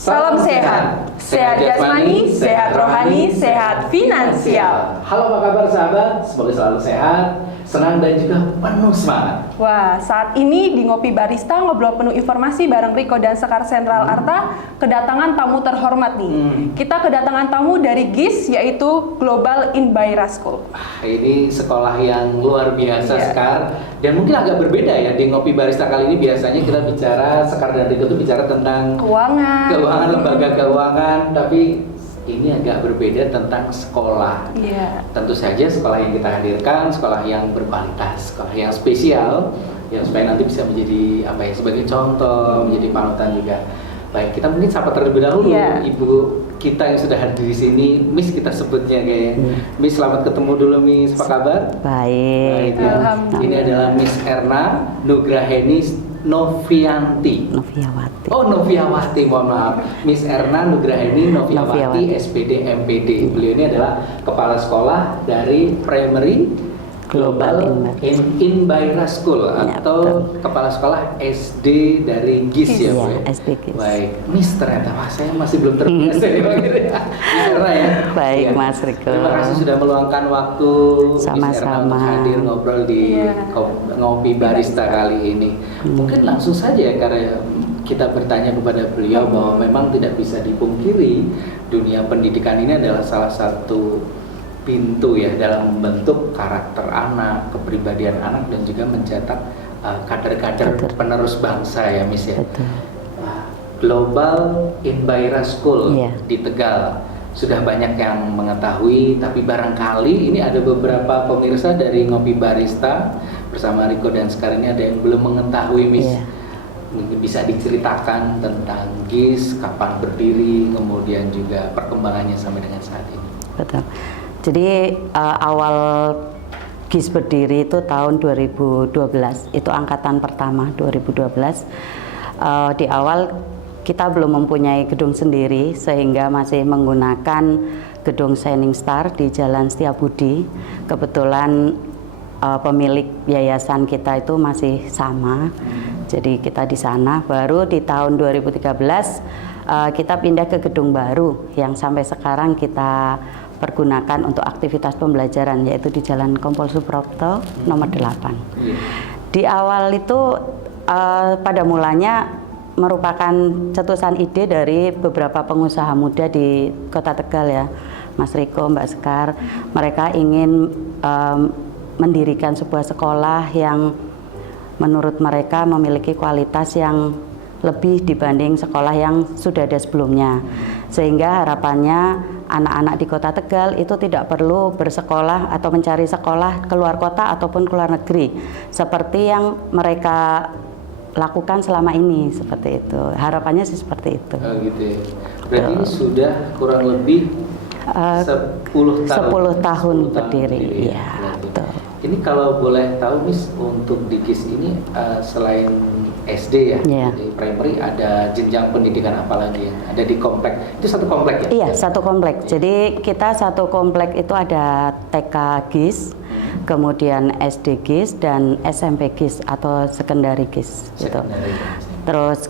Salam sehat, sehat jasmani, sehat rohani, sehat finansial. Halo, apa kabar sahabat? Semoga selalu sehat, senang dan juga penuh semangat. Wah, saat ini di Ngopi Barista ngobrol penuh informasi bareng Riko dan Sekar Sentral Arta kedatangan tamu terhormat nih. Kita kedatangan tamu dari GIS yaitu Global Inbaira School. Ini sekolah yang luar biasa, Sekar, dan mungkin agak berbeda ya di Ngopi Barista kali ini. Biasanya kita bicara, Sekar dan Riko itu bicara tentang keuangan, lembaga keuangan, tapi ini agak berbeda tentang sekolah. Tentu saja sekolah yang kita hadirkan, sekolah yang berkualitas, sekolah yang spesial, ya supaya nanti bisa menjadi apa ya, sebagai contoh, menjadi panutan juga. Baik, kita mungkin sapa terlebih dahulu Ibu kita yang sudah hadir di sini, Miss kita sebutnya kayaknya. Miss, selamat ketemu dulu, Miss. Apa kabar? Baik. Alhamdulillah. Ini adalah Miss Erna Nugraheni Novianti. Noviawati. Oh, Noviawati, mohon maaf. Miss Erna Nugraheni Noviawati, SPD MPD. Beliau ini adalah kepala sekolah dari Primary Global Inbaira School atau kepala sekolah SD dari GIS ya, Bu. SD GIS. Baik, Miss, ternyata saya masih belum terbiasa dipanggilnya. Miss Erna ya. Baik, Mas Riko. Terima kasih sudah meluangkan waktu Miss Erna untuk hadir ngobrol di Ngopi Barista kali ini. Mungkin langsung saja ya, karena kita bertanya kepada beliau bahwa memang tidak bisa dipungkiri dunia pendidikan ini adalah salah satu pintu ya dalam membentuk karakter anak, kepribadian anak, dan juga mencetak kader-kader penerus bangsa ya, Miss ya. Global Inbaira School di Tegal sudah banyak yang mengetahui, tapi barangkali ini ada beberapa pemirsa dari Ngopi Barista bersama Riko dan Sekar ini ada yang belum mengetahui, Miss. Mungkin bisa diceritakan tentang GIS, kapan berdiri, kemudian juga perkembangannya sampai dengan saat ini. Betul. Jadi awal GIS berdiri itu tahun 2012, itu angkatan pertama 2012. Di awal kita belum mempunyai gedung sendiri sehingga masih menggunakan gedung Shining Star di Jalan Setiabudi. Kebetulan pemilik yayasan kita itu masih sama, jadi kita di sana. Baru di tahun 2013 kita pindah ke gedung baru yang sampai sekarang kita pergunakan untuk aktivitas pembelajaran, yaitu di Jalan Kompol Suprapto nomor 8. Di awal itu pada mulanya merupakan cetusan ide dari beberapa pengusaha muda di Kota Tegal ya, Mas Riko, Mbak Sekar. Mereka ingin mendirikan sebuah sekolah yang menurut mereka memiliki kualitas yang lebih dibanding sekolah yang sudah ada sebelumnya, sehingga harapannya anak-anak di Kota Tegal itu tidak perlu bersekolah atau mencari sekolah keluar kota ataupun keluar negeri seperti yang mereka lakukan selama ini, seperti itu. Harapannya sih seperti itu. Oh gitu ya. Berarti ini sudah kurang lebih 10 tahun berdiri. Iya, betul. Ini kalau boleh tahu, Miss, untuk di GIS ini selain SD ya, di primary, ada jenjang pendidikan apa lagi yang ada di komplek? Itu satu komplek ya? Iya, satu komplek. Jadi kita satu komplek itu ada TK GIS, kemudian SD GIS dan SMP GIS atau sekundari GIS gitu. Terus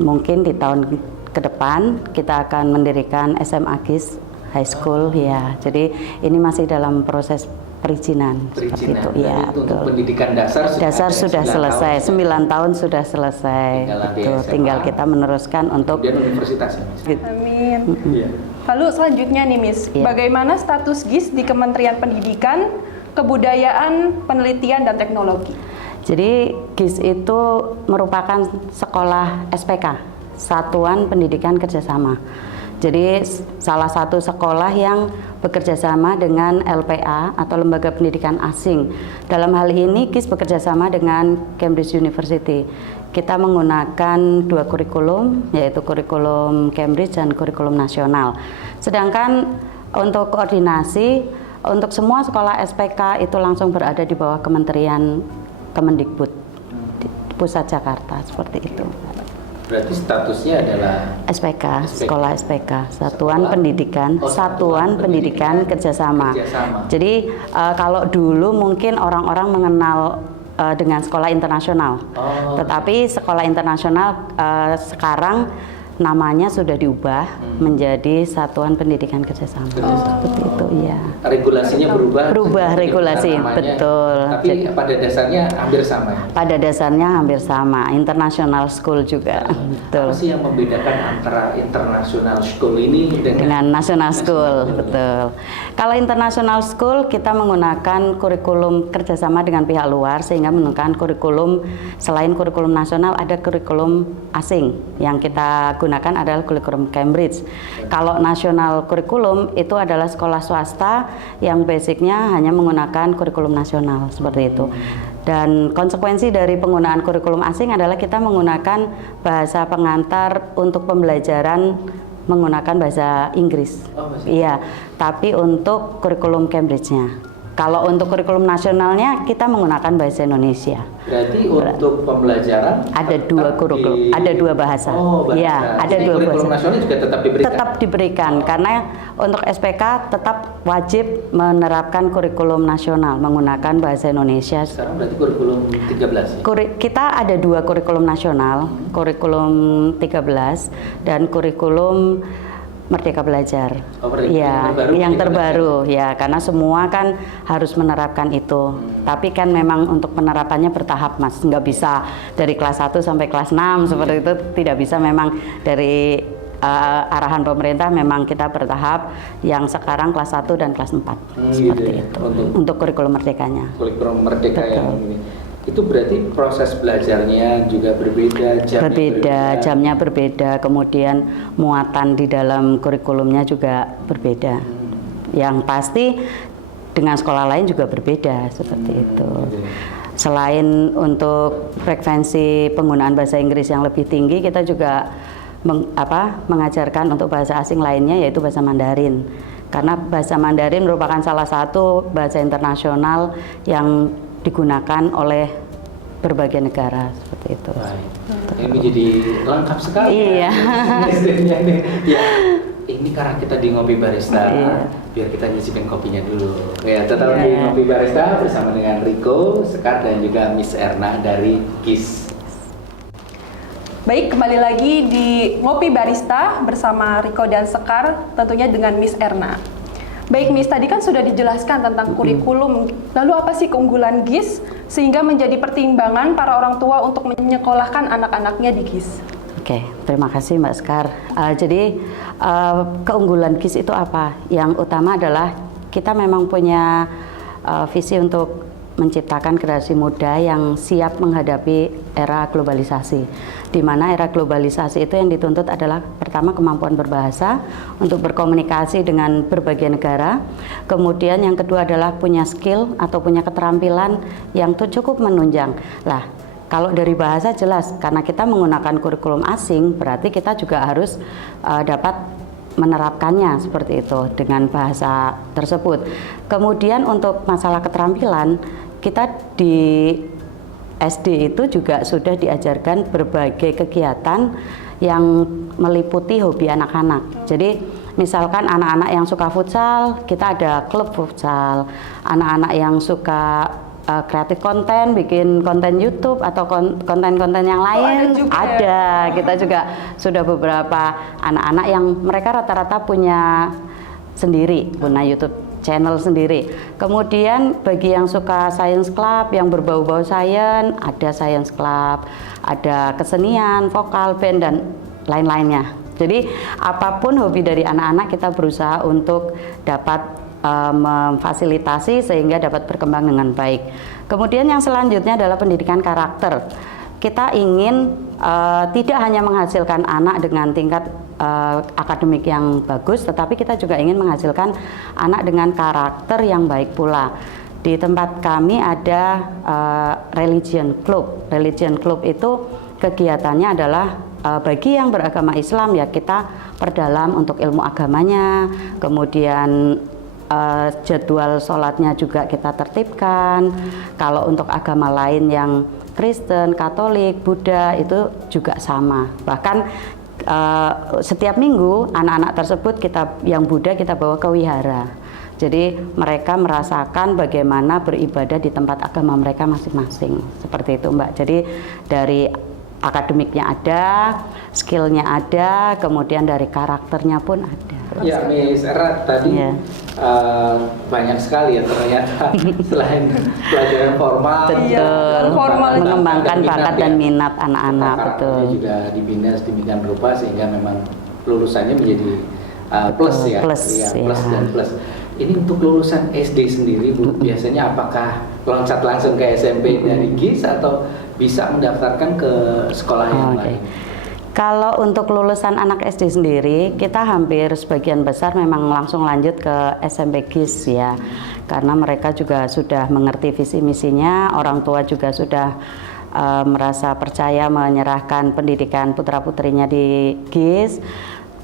mungkin di tahun ke depan kita akan mendirikan SMA GIS High School ya. Jadi ini masih dalam proses perizinan. Seperti itu. Ya, untuk pendidikan dasar sudah selesai, 9 tahun sudah selesai. Tinggal kita meneruskan untuk universitas. Amin. Lalu selanjutnya nih, Miss, bagaimana status GIS di Kementerian Pendidikan, Kebudayaan, Penelitian dan Teknologi? Jadi GIS itu merupakan sekolah SPK, Satuan Pendidikan Kerjasama. Jadi salah satu sekolah yang bekerja sama dengan LPA atau Lembaga Pendidikan Asing. Dalam hal ini GIS bekerja sama dengan Cambridge University. Kita menggunakan 2 kurikulum, yaitu kurikulum Cambridge dan kurikulum nasional. Sedangkan untuk koordinasi, untuk semua sekolah SPK itu langsung berada di bawah Kementerian Kemendikbud, Pusat Jakarta, seperti itu. Berarti statusnya adalah SPK, sekolah SPK, Satuan Pendidikan Kerjasama. Jadi kalau dulu mungkin orang-orang mengenal dengan sekolah internasional, tetapi sekolah internasional sekarang namanya sudah diubah menjadi Satuan Pendidikan Kerjasama. Seperti itu, ya. Regulasinya berubah. Berubah regulasi, namanya, betul. Tapi pada dasarnya hampir sama. Ya? Pada dasarnya hampir sama, international school juga. Betul. Apa sih yang membedakan antara international school ini dengan national school? Betul. Kalau international school kita menggunakan kurikulum kerjasama dengan pihak luar, sehingga menggunakan kurikulum selain kurikulum nasional ada kurikulum asing yang kita gunakan adalah kurikulum Cambridge. Kalau nasional kurikulum itu adalah sekolah swasta yang basicnya hanya menggunakan kurikulum nasional seperti itu. Dan konsekuensi dari penggunaan kurikulum asing adalah kita menggunakan bahasa pengantar untuk pembelajaran menggunakan bahasa Inggris. Iya, tapi untuk kurikulum Cambridge-nya. Kalau untuk kurikulum nasionalnya kita menggunakan bahasa Indonesia. Berarti untuk pembelajaran ada dua kurikulum, ada dua bahasa. Oh, bahasa. Ya, ada dua bahasa. Kurikulum nasional juga tetap diberikan. Tetap diberikan karena untuk SPK tetap wajib menerapkan kurikulum nasional menggunakan bahasa Indonesia. Sekarang berarti kurikulum 13 ya? Kita ada dua kurikulum nasional, kurikulum 13 dan kurikulum Merdeka Belajar. Ya, yang terbaru ya, karena semua kan harus menerapkan itu. Tapi kan memang untuk penerapannya bertahap, Mas. Nggak bisa dari kelas 1 sampai kelas 6 seperti itu, tidak bisa. Memang dari arahan pemerintah memang kita bertahap, yang sekarang kelas 1 dan kelas 4 seperti ya, itu. Untuk kurikulum merdekanya. Kurikulum merdeka. Betul. Yang ini. Itu berarti proses belajarnya juga berbeda, jamnya berbeda, kemudian muatan di dalam kurikulumnya juga berbeda. Yang pasti dengan sekolah lain juga berbeda seperti itu. Selain untuk frekuensi penggunaan bahasa Inggris yang lebih tinggi, kita juga mengajarkan untuk bahasa asing lainnya, yaitu bahasa Mandarin. Karena bahasa Mandarin merupakan salah satu bahasa internasional yang digunakan oleh berbagai negara seperti itu. Ini jadi lengkap sekali. Iya. Ya, ini karena kita di Ngopi Barista, biar kita nyicipin kopinya dulu. Ya, tetap di Ngopi Barista bersama dengan Riko, Sekar, dan juga Miss Erna dari GIS. Baik, kembali lagi di Ngopi Barista bersama Riko dan Sekar, tentunya dengan Miss Erna. Baik Miss, tadi kan sudah dijelaskan tentang kurikulum. Lalu apa sih keunggulan GIS sehingga menjadi pertimbangan para orang tua untuk menyekolahkan anak-anaknya di GIS? Oke, terima kasih Mbak Sekar. Jadi keunggulan GIS itu apa? Yang utama adalah kita memang punya visi untuk menciptakan generasi muda yang siap menghadapi era globalisasi, di mana era globalisasi itu yang dituntut adalah pertama kemampuan berbahasa untuk berkomunikasi dengan berbagai negara, kemudian yang kedua adalah punya skill atau punya keterampilan yang cukup menunjang. Lah, kalau dari bahasa jelas, karena kita menggunakan kurikulum asing, berarti kita juga harus dapat menerapkannya seperti itu dengan bahasa tersebut. Kemudian untuk masalah keterampilan, kita di SD itu juga sudah diajarkan berbagai kegiatan yang meliputi hobi anak-anak. Jadi misalkan anak-anak yang suka futsal, kita ada klub futsal. Anak-anak yang suka kreatif konten, bikin konten YouTube atau konten-konten yang lain, ada. Kita juga sudah beberapa anak-anak yang mereka rata-rata punya sendiri, punya YouTube channel sendiri. Kemudian bagi yang suka science club, yang berbau-bau sains, ada science club, ada kesenian, vokal, band, dan lain-lainnya. Jadi apapun hobi dari anak-anak kita berusaha untuk dapat memfasilitasi sehingga dapat berkembang dengan baik. Kemudian yang selanjutnya adalah pendidikan karakter. Kita ingin tidak hanya menghasilkan anak dengan tingkat akademik yang bagus, tetapi kita juga ingin menghasilkan anak dengan karakter yang baik pula. Di tempat kami ada religion club. Religion club itu kegiatannya adalah bagi yang beragama Islam ya kita perdalam untuk ilmu agamanya, kemudian jadwal sholatnya juga kita tertibkan. Kalau untuk agama lain yang Kristen, Katolik, Buddha itu juga sama. Bahkan setiap minggu anak-anak tersebut yang Buddha kita bawa ke wihara. Jadi mereka merasakan bagaimana beribadah di tempat agama mereka masing-masing. Seperti itu Mbak. Jadi dari akademiknya ada, skillnya ada, kemudian dari karakternya pun ada. Ya, Miss Era tadi banyak sekali ya ternyata selain pelajaran formal, betul, mengembangkan bakat dan minat anak-anak, betul. Juga dibina sedemikian rupa sehingga memang lulusannya menjadi plus ya, plus, plus dan plus. Ini untuk lulusan SD sendiri, Bu, biasanya apakah loncat langsung ke SMP dari GIS atau bisa mendaftarkan ke sekolah yang lain? Kalau untuk lulusan anak SD sendiri, kita hampir sebagian besar memang langsung lanjut ke SMP GIS ya, karena mereka juga sudah mengerti visi misinya, orang tua juga sudah merasa percaya menyerahkan pendidikan putra-putrinya di GIS.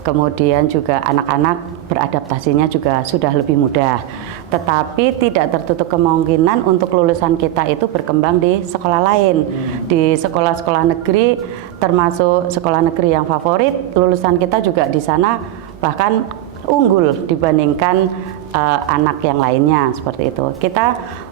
Kemudian juga anak-anak beradaptasinya juga sudah lebih mudah. Tetapi tidak tertutup kemungkinan untuk lulusan kita itu berkembang di sekolah lain. Di sekolah-sekolah negeri, termasuk sekolah negeri yang favorit, lulusan kita juga di sana bahkan unggul dibandingkan anak yang lainnya, seperti itu.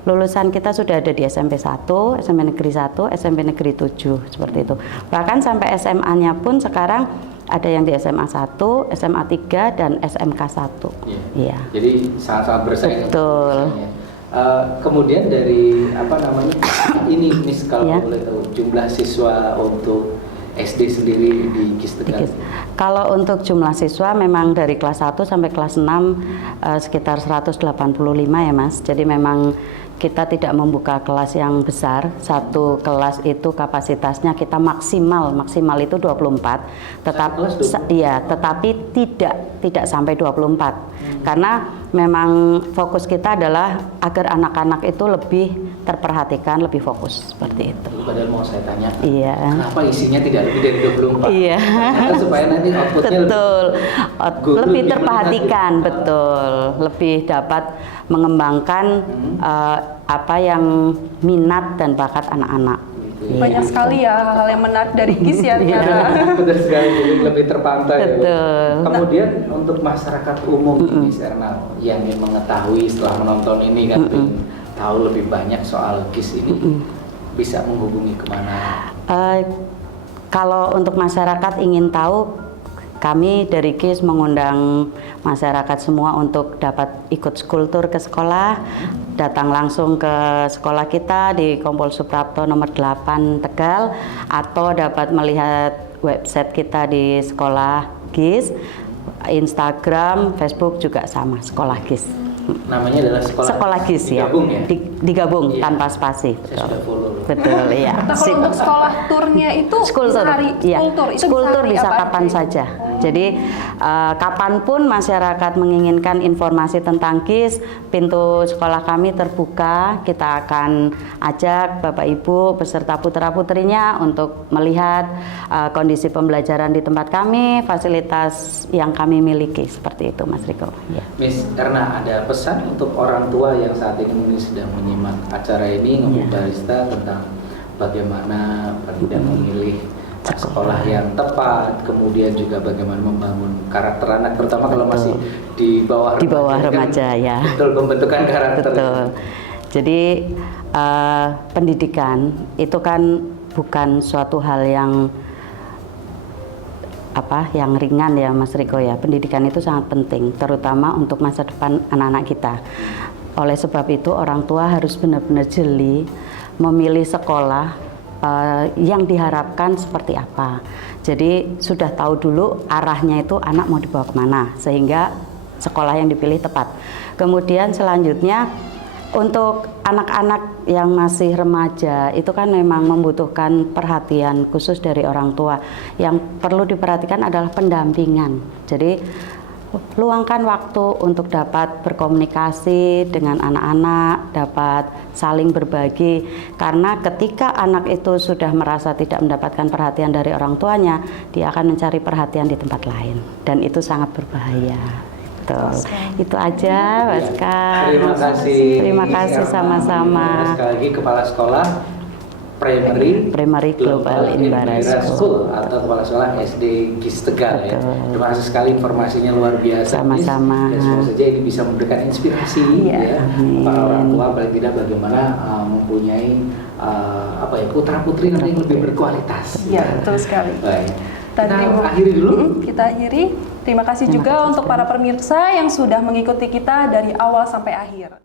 Lulusan kita sudah ada di SMP 1, SMP Negeri 1, SMP Negeri 7, seperti itu. Bahkan sampai SMA-nya pun sekarang ada yang di SMA 1, SMA 3, dan SMK 1. Iya. Jadi sangat-sangat bersaing. Betul. Kemudian dari ini Miss, kalau boleh tahu jumlah siswa untuk SD sendiri di GIS Tegal? Kalau untuk jumlah siswa memang dari kelas 1 sampai kelas 6 sekitar 185 ya Mas. Jadi memang kita tidak membuka kelas yang besar. Satu kelas itu kapasitasnya kita maksimal itu 24. Tetapi tidak sampai 24. Karena memang fokus kita adalah agar anak-anak itu lebih terperhatikan, lebih fokus, seperti itu. Padahal mau saya tanya, kenapa isinya tidak lebih dari 24? Iya. Supaya nanti outputnya lebih terperhatikan, betul. Lebih dapat mengembangkan apa yang minat dan bakat anak-anak. Banyak sekali ya hal-hal yang menarik dari GIS ya ternyata. Betul sekali, jadi lebih terpantau. Betul. Ya. Kemudian untuk masyarakat umum Miss Ernal yang ingin mengetahui setelah menonton ini kan tahu lebih banyak soal GIS ini, bisa menghubungi kemana? Kalau untuk masyarakat ingin tahu, kami dari GIS mengundang masyarakat semua untuk dapat ikut school tour ke sekolah, datang langsung ke sekolah kita di Kompol Suprapto nomor 8 Tegal, atau dapat melihat website kita di sekolah GIS, Instagram, Facebook juga sama, sekolah GIS. Namanya adalah sekolah GIS ya. Digabung tanpa spasi. Saya sudah follow. Betul ya. Nah, kalau untuk sekolah turnya itu school tour bisa kapan saja. Jadi kapanpun masyarakat menginginkan informasi tentang GIS, pintu sekolah kami terbuka. Kita akan ajak Bapak Ibu beserta putra-putrinya untuk melihat kondisi pembelajaran di tempat kami, fasilitas yang kami miliki, seperti itu Mas Riko. Ya. Miss Erna, ada pesan untuk orang tua yang saat ini mungkin sedang menyimak acara ini, Ngopi Barista, tentang bagaimana dan memilih sekolah yang tepat, kemudian juga bagaimana membangun karakter anak, terutama kalau masih di bawah remaja ya. Betul, pembentukan karakter. Betul. Jadi pendidikan itu kan bukan suatu hal yang ringan ya Mas Riko ya. Pendidikan itu sangat penting, terutama untuk masa depan anak-anak kita. Oleh sebab itu orang tua harus benar-benar jeli memilih sekolah yang diharapkan seperti apa. Jadi sudah tahu dulu arahnya itu anak mau dibawa kemana, sehingga sekolah yang dipilih tepat. Kemudian selanjutnya untuk anak-anak yang masih remaja itu kan memang membutuhkan perhatian khusus dari orang tua. Yang perlu diperhatikan adalah pendampingan. Jadi luangkan waktu untuk dapat berkomunikasi dengan anak-anak, dapat saling berbagi, karena ketika anak itu sudah merasa tidak mendapatkan perhatian dari orang tuanya, dia akan mencari perhatian di tempat lain, dan itu sangat berbahaya. Itu aja, Baskar. Terima kasih sama-sama. Sekali lagi Kepala Sekolah Primary Global Inbara School atau Kepala Sekolah SD GIS Tegal ya. Terima kasih sekali, informasinya luar biasa. Sama-sama. Dan semoga saja ini bisa memberikan inspirasi ya para orang tua, paling tidak bagaimana mempunyai putra-putri nanti yang lebih berkualitas. Iya, betul sekali. Baik. Kita akhiri dulu. Kita akhiri. Terima kasih juga untuk para pemirsa yang sudah mengikuti kita dari awal sampai akhir.